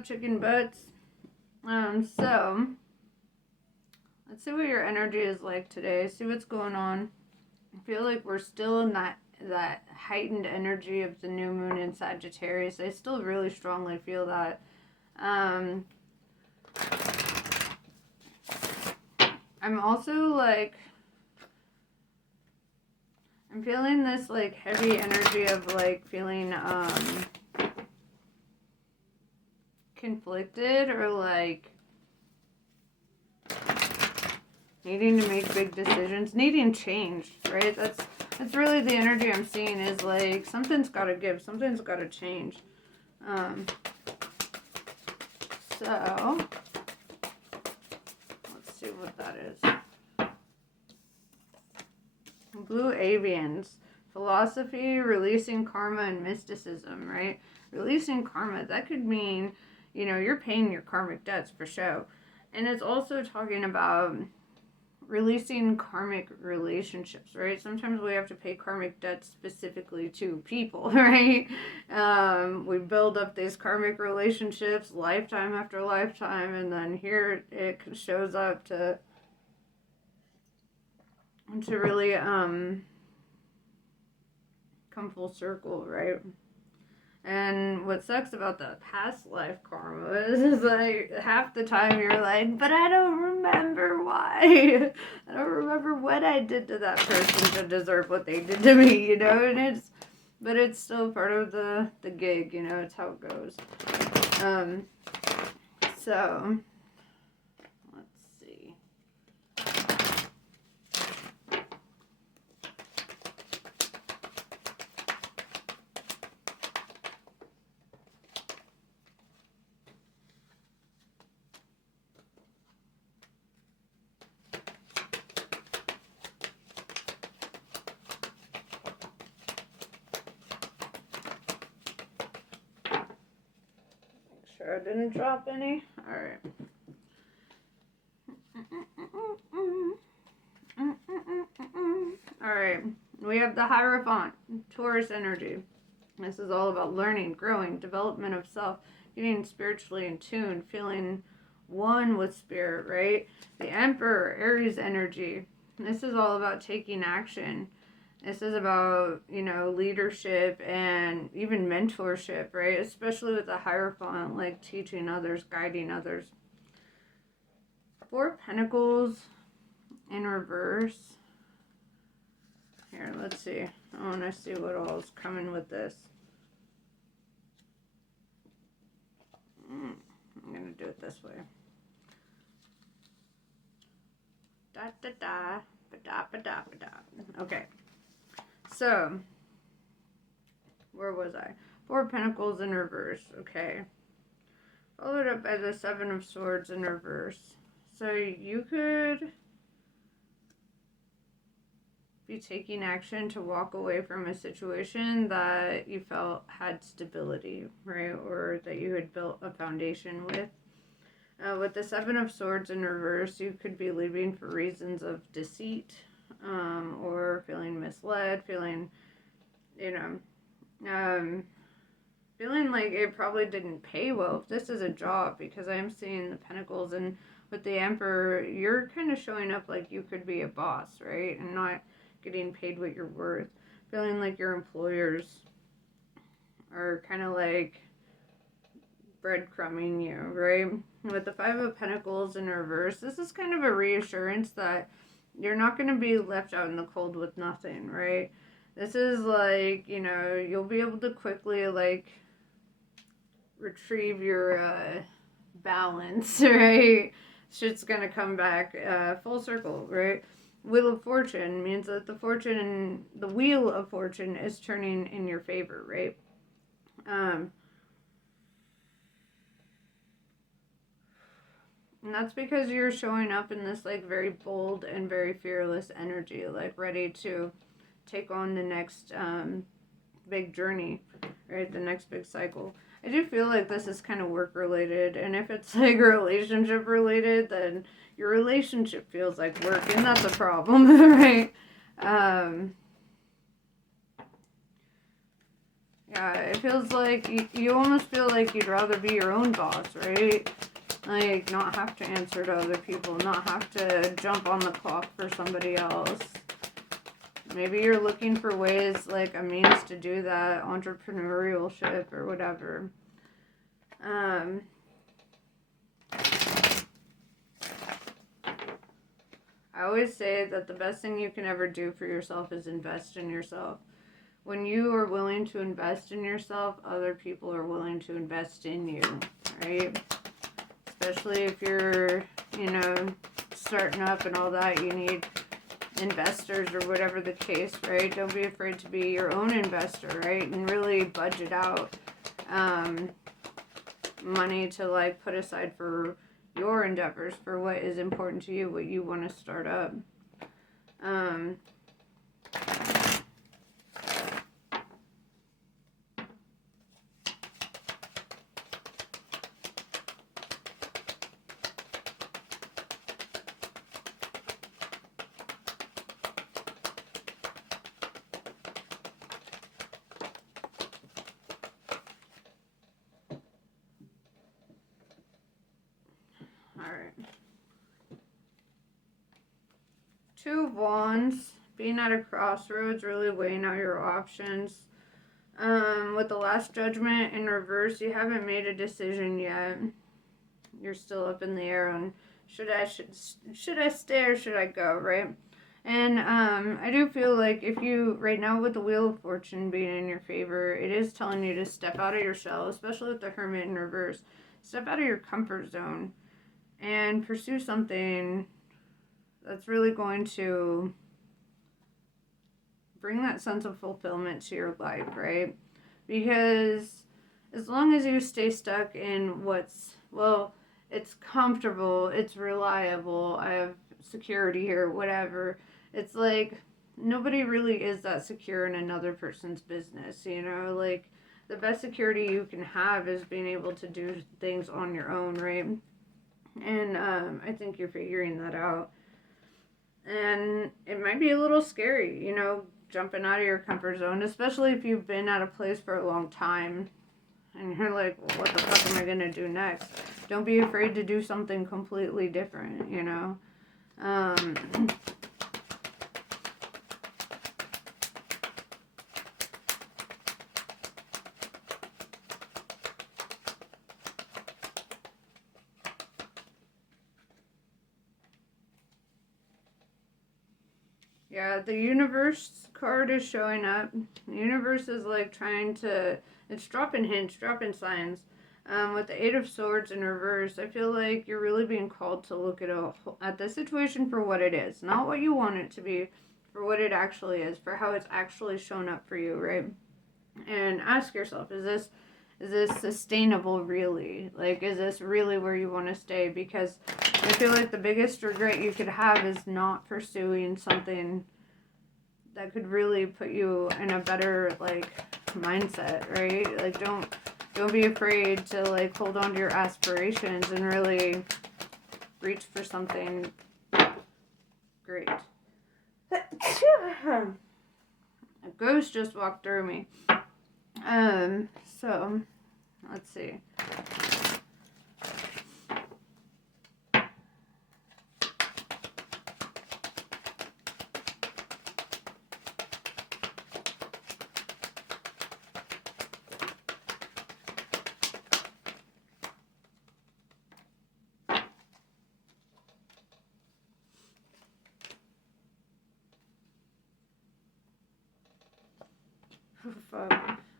up, chicken butts? So let's see what your energy is like today. See what's going on. I feel like we're still in that heightened energy of the new moon in Sagittarius. I still really strongly feel that. I'm also like, I'm feeling this like heavy energy of like feeling conflicted or like needing to make big decisions, needing change, right? That's really the energy I'm seeing is like something's got to give, something's got to change. So let's see what that is. Blue avians, philosophy, releasing karma, and mysticism, right? Releasing karma, that could mean, you know, you're paying your karmic debts for show. And it's also talking about releasing karmic relationships, right? Sometimes we have to pay karmic debts specifically to people, right? We build up these karmic relationships lifetime after lifetime, and then here it shows up to really come full circle, right? And what sucks about the past life karma is like half the time you're like, but I don't remember why. I don't remember what I did to that person to deserve what they did to me, you know? And but it's still part of the gig, you know? It's how it goes. So let's see. Sure I didn't drop any. All right. All right. We have the Hierophant, Taurus energy. This is all about learning, growing, development of self, getting spiritually in tune, feeling one with spirit, right? The Emperor, Aries energy. This is all about taking action. This is about, you know, leadership and even mentorship, right? Especially with the Hierophant, like teaching others, guiding others. Four of Pentacles in reverse. Here, let's see. I want to see what all is coming with this. I'm going to do it this way. Da da da, ba da ba da ba da. Okay. So, where was I? Four of Pentacles in reverse. Okay. Followed up by the Seven of Swords in reverse. So you could be taking action to walk away from a situation that you felt had stability, right? Or that you had built a foundation with. With the Seven of Swords in reverse, you could be leaving for reasons of deceit, or feeling misled, feeling, you know, feeling like it probably didn't pay well if this is a job, because I'm seeing the Pentacles, and with the Emperor, you're kind of showing up like you could be a boss, right? And not getting paid what you're worth. Feeling like your employers are kind of like breadcrumbing you, right? With the Five of Pentacles in reverse, this is kind of a reassurance that you're not going to be left out in the cold with nothing, right? This is like, you know, you'll be able to quickly, like, retrieve your balance, right? Shit's going to come back full circle, right? Wheel of Fortune means that the wheel of fortune is turning in your favor, right? And that's because you're showing up in this like very bold and very fearless energy, like ready to take on the next big journey, right? The next big cycle. I do feel like this is kind of work related, and if it's like relationship related, then your relationship feels like work, and that's a problem, right? Yeah, it feels like you almost feel like you'd rather be your own boss, right? Like, not have to answer to other people, not have to jump on the clock for somebody else. Maybe you're looking for ways, like a means to do that, entrepreneurship or whatever. I always say that the best thing you can ever do for yourself is invest in yourself. When you are willing to invest in yourself, other people are willing to invest in you, right? Especially if you're, starting up and all that, you need investors or whatever the case, right? Don't be afraid to be your own investor, right? And really budget out money to like put aside for your endeavors, for what is important to you, what you want to start up. Alright. Two of Wands, being at a crossroads, really weighing out your options. With the Last Judgment in reverse, you haven't made a decision yet. You're still up in the air on should I stay or should I go, right? And I do feel like if you, right now with the Wheel of Fortune being in your favor, it is telling you to step out of your shell, especially with the Hermit in reverse. Step out of your comfort zone and pursue something that's really going to bring that sense of fulfillment to your life, right? Because as long as you stay stuck in it's comfortable, it's reliable, I have security here, whatever, it's like nobody really is that secure in another person's business, like the best security you can have is being able to do things on your own, right? And I think you're figuring that out. And it might be a little scary, jumping out of your comfort zone, especially if you've been at a place for a long time and you're like, well, what the fuck am I going to do next? Don't be afraid to do something completely different, Yeah, the universe card is showing up. The universe is like it's dropping hints, dropping signs. With the Eight of Swords in reverse, I feel like you're really being called to look at the situation for what it is. Not what you want it to be, for what it actually is, for how it's actually shown up for you, right? And ask yourself, is this sustainable really? Like, is this really where you want to stay? Because I feel like the biggest regret you could have is not pursuing something that could really put you in a better, like, mindset, right? Like, don't be afraid to, like, hold on to your aspirations and really reach for something great. A ghost just walked through me. So, let's see.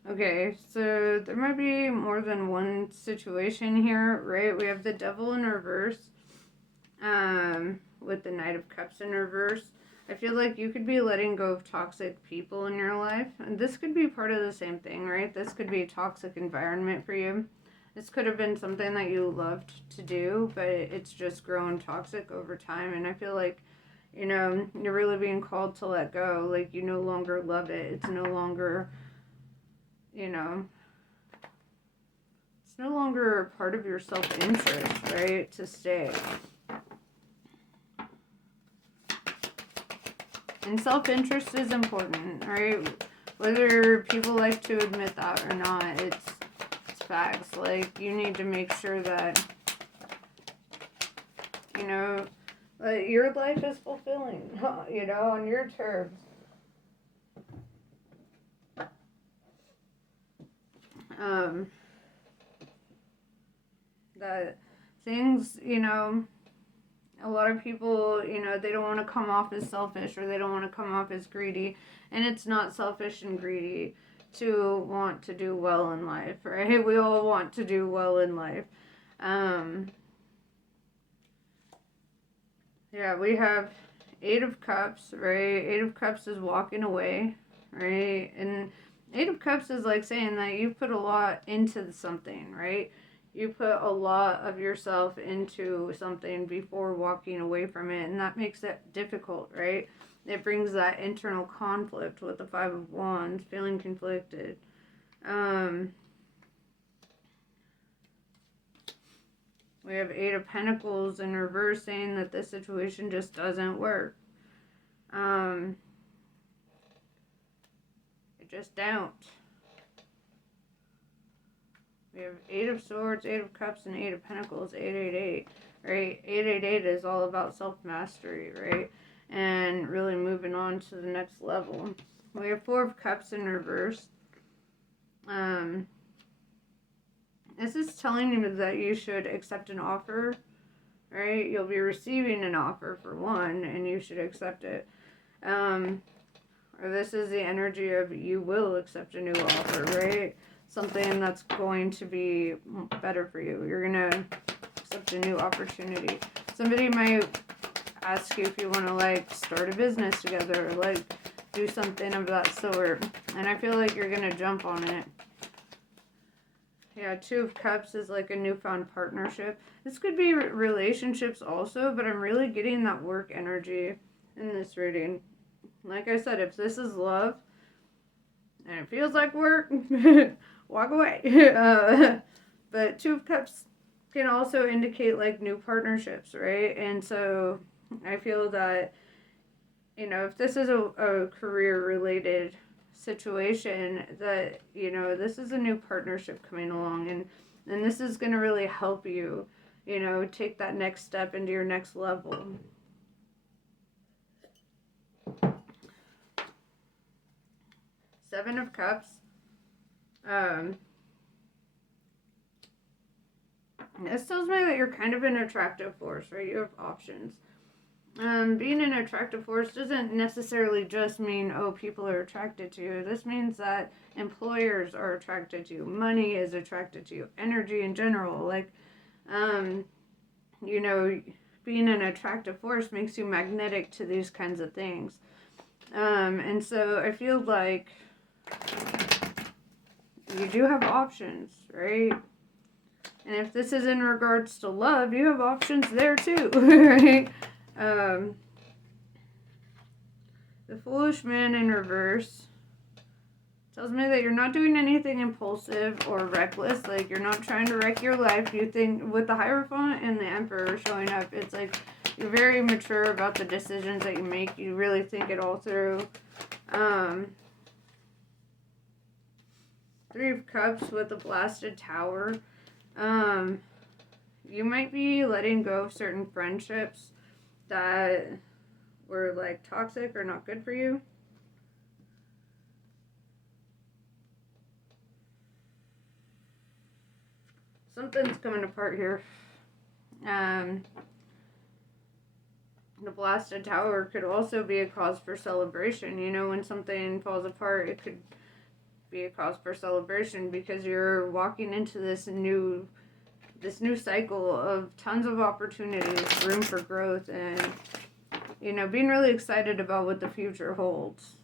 Okay, so there might be more than one situation here, right? We have the Devil in reverse, with the Knight of Cups in reverse. I feel like you could be letting go of toxic people in your life, and this could be part of the same thing, right? This could be a toxic environment for you. This could have been something that you loved to do, but it's just grown toxic over time, and I feel like you're really being called to let go. Like, you no longer love it. It's no longer, it's no longer a part of your self-interest, right, to stay. And self-interest is important, right? Whether people like to admit that or not, it's facts. Like, you need to make sure that, you know, your life is fulfilling, you know, on your terms. That things, you know, a lot of people, you know, they don't want to come off as selfish or they don't want to come off as greedy. And it's not selfish and greedy to want to do well in life, right? We all want to do well in life. Yeah, we have Eight of Cups, right? Eight of Cups is walking away, right? And Eight of Cups is like saying that you put a lot into something, right? You put a lot of yourself into something before walking away from it, and that makes it difficult, right? It brings that internal conflict with the Five of Wands, feeling conflicted. We have Eight of Pentacles in reverse, saying that this situation just doesn't work. It just don't. We have Eight of Swords, Eight of Cups, and Eight of Pentacles, 888, right? 888 is all about self-mastery, right? And really moving on to the next level. We have Four of Cups in reverse. This is telling you that you should accept an offer, right? You'll be receiving an offer for one, and you should accept it. Or this is the energy of you will accept a new offer, right? Something that's going to be better for you. You're going to accept a new opportunity. Somebody might ask you if you want to, like, start a business together, or, like, do something of that sort. And I feel like you're going to jump on it. Yeah, Two of Cups is like a newfound partnership. This could be relationships also, but I'm really getting that work energy in this reading. Like I said, if this is love and it feels like work, walk away. But Two of Cups can also indicate like new partnerships, right? And so I feel that, you know, if this is a career related situation, that, you know, this is a new partnership coming along, and this is going to really help you, you know, take that next step into your next level. Seven of Cups. This tells me that you're kind of an attractive force, right? You have options. Being an attractive force doesn't necessarily just mean, oh, people are attracted to you. This means that employers are attracted to you. Money is attracted to you. Energy in general. Like, you know, being an attractive force makes you magnetic to these kinds of things. And so I feel like you do have options, right? And if this is in regards to love, you have options there too, right? The Foolish Man in reverse tells me that you're not doing anything impulsive or reckless. Like, you're not trying to wreck your life. You think, with the Hierophant and the Emperor showing up, it's like you're very mature about the decisions that you make. You really think it all through. Three of Cups with the Blasted Tower. You might be letting go of certain friendships that were like toxic or not good for you. Something's coming apart here. The Blasted Tower could also be a cause for celebration. You know, when something falls apart, it could be a cause for celebration because you're walking into this new cycle of tons of opportunities, room for growth, and, you know, being really excited about what the future holds.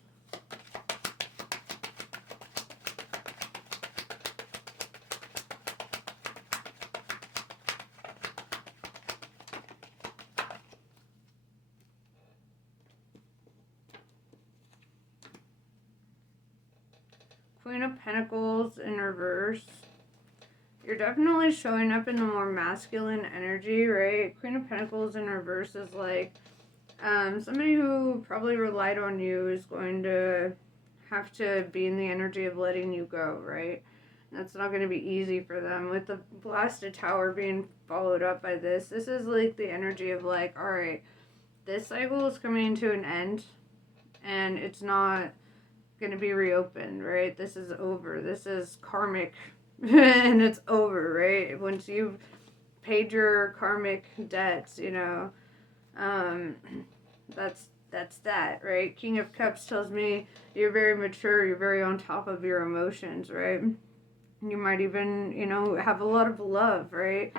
Queen of Pentacles in reverse. You're definitely showing up in the more masculine energy, right? Queen of Pentacles in reverse is like somebody who probably relied on you is going to have to be in the energy of letting you go, right? That's not going to be easy for them. With the blasted tower being followed up by this is like the energy of like, all right, this cycle is coming to an end and it's not going to be reopened, right? This is over. This is karmic and it's over, right? Once you've paid your karmic debts, that's that, right? King of Cups tells me you're very mature, you're very on top of your emotions, right? You might even, have a lot of love, right?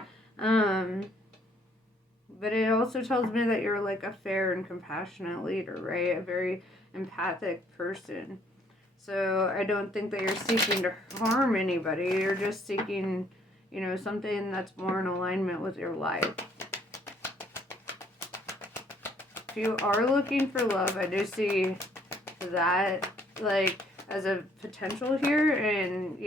But it also tells me that you're like a fair and compassionate leader, right? A very empathic person. So I don't think that you're seeking to harm anybody. You're just seeking, something that's more in alignment with your life. If you are looking for love, I do see that, like, as a potential here. And,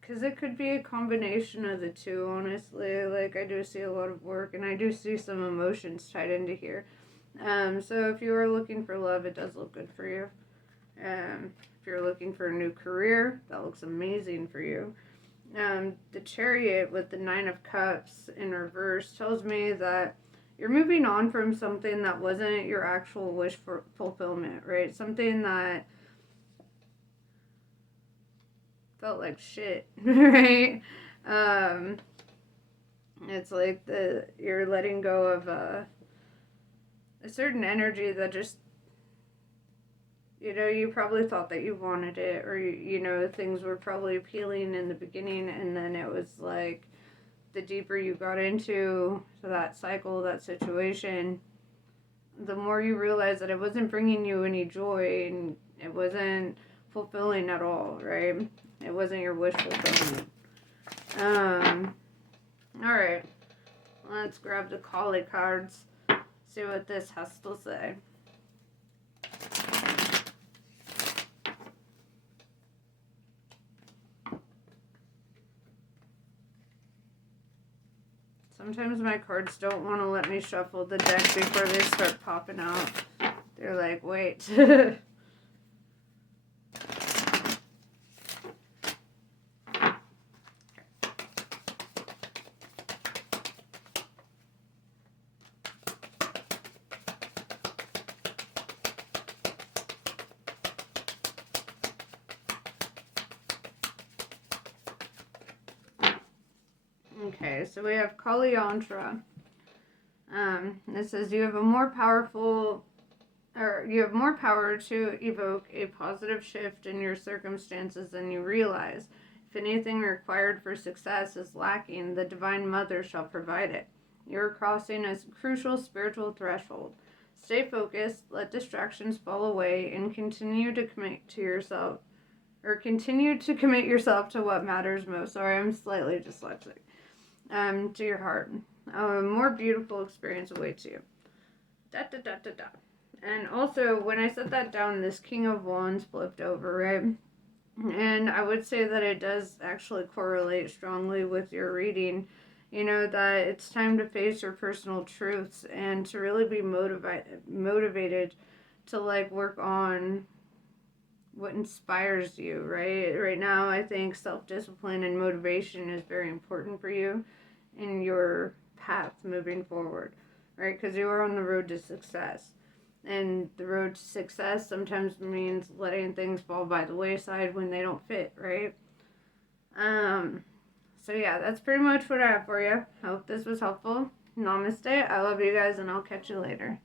because it could be a combination of the two, honestly. Like, I do see a lot of work, and I do see some emotions tied into here. So if you are looking for love, it does look good for you. If you're looking for a new career, that looks amazing for you. The Chariot with the Nine of Cups in reverse tells me that you're moving on from something that wasn't your actual wish for fulfillment, right? Something that felt like shit, right? It's like you're letting go of a certain energy that just, you probably thought that you wanted it, or things were probably appealing in the beginning, and then it was like the deeper you got into that cycle, that situation, the more you realize that it wasn't bringing you any joy and it wasn't fulfilling at all, right? It wasn't your wish fulfillment. Alright. Let's grab the Kali cards. See what this has to say. Sometimes my cards don't want to let me shuffle the deck before they start popping out. They're like, wait. Okay, so we have Kali Yantra. It says you have more power to evoke a positive shift in your circumstances than you realize. If anything required for success is lacking, the Divine Mother shall provide it. You are crossing a crucial spiritual threshold. Stay focused, let distractions fall away, and continue to commit yourself to what matters most. Sorry, I'm slightly dyslexic. To your heart. A more beautiful experience awaits you. And also, when I set that down, this King of Wands flipped over, right? And I would say that it does actually correlate strongly with your reading. That it's time to face your personal truths and to really be motivated to, like, work on what inspires you, right? Right now, I think self-discipline and motivation is very important for you in your path moving forward, right? Because you are on the road to success. And the road to success sometimes means letting things fall by the wayside when they don't fit, right? So yeah, that's pretty much what I have for you. I hope this was helpful. Namaste. I love you guys, and I'll catch you later.